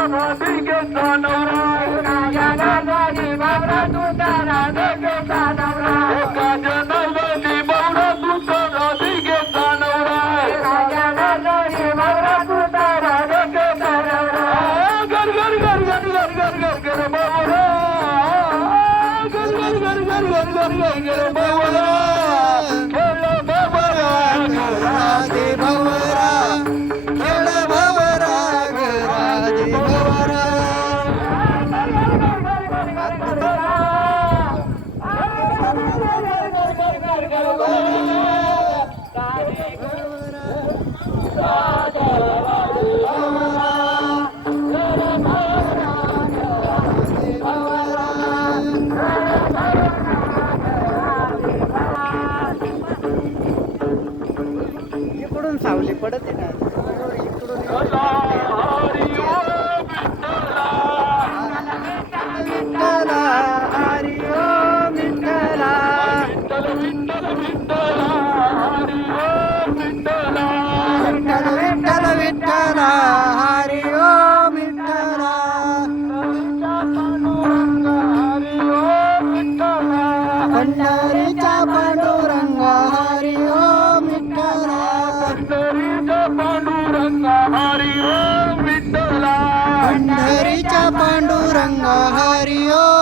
¡Vamos a ver qué son इकडून सावली पडत ना इकडून Ranga Hari Om.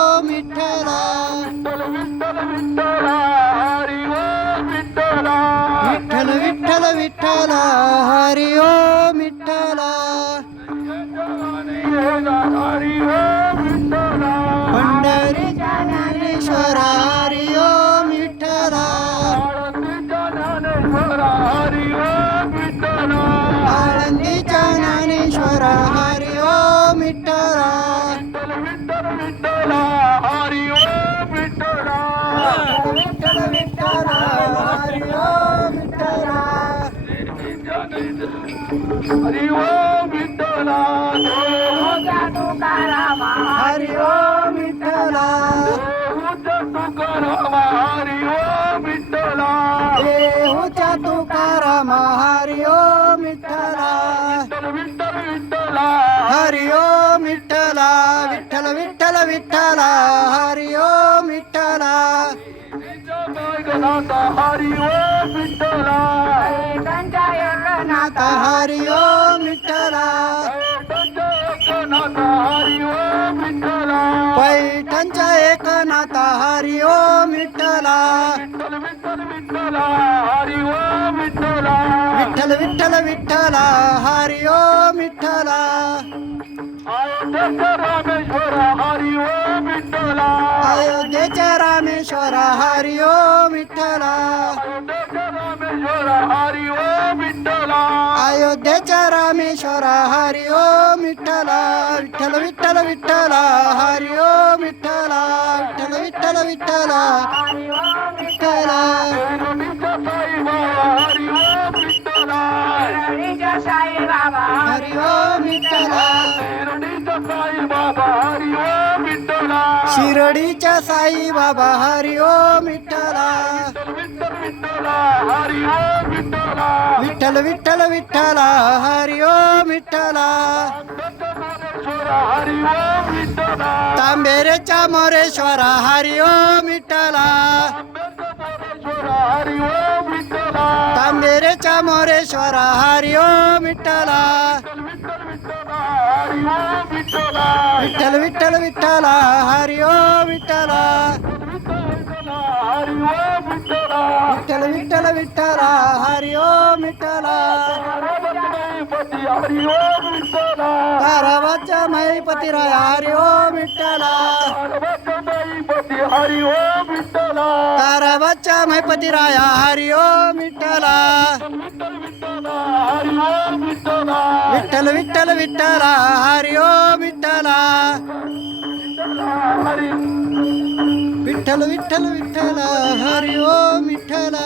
हरिओ मिठलाेहू कार हरिओ मि हरिओ मिठलाेहू जातो कार हरिओ मिठल हरिओ मिठला विठल विठ्ठल मिठला हरिओ मिठला हरिओ मि জগন্নাথ হরি ও মিঠলা একনাথ হরি ও মিঠলা হরি ও মিঠলা বিঠল বিঠল বিঠলা হরি ও মিঠলা অযোধ্যা রামেশ্বর হরি ও মিঠলা অযোধ্যা রামেশ্বর হরি ও মিঠলা अयोध्याच्या रामेश्वरा हरि ओ विठ्ठला विठ्ठल विठ्ठल विठ्ठला हरि ओ विठ्ठला विठ्ठल विठ्ठल विठ्ठला विठ्ठला शिरडीच्या साई बाबा हरि ओ विठ्ठला विठ्ठल विठ्ठला हरि ओ விட்டல விட்டல விட்டலா ஹரியோம் விட்டலா தாம்பேரே சாமரேஸ்வரா ஹரியோம் விட்டலா தாம்பேரே சாமரேஸ்வரா ஹரியோம் விட்டலா விட்டல விட்டல விட்டலா ஹரி పతి హరి ఓం మిట్టలాయ పతి హరి ఓం మిట్టలా విఠల విఠల విఠలా హరి ఓం మిట్టలా విఠల విఠల విఠలా హరి ఓం మిట్టలా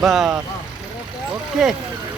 Ba. okay.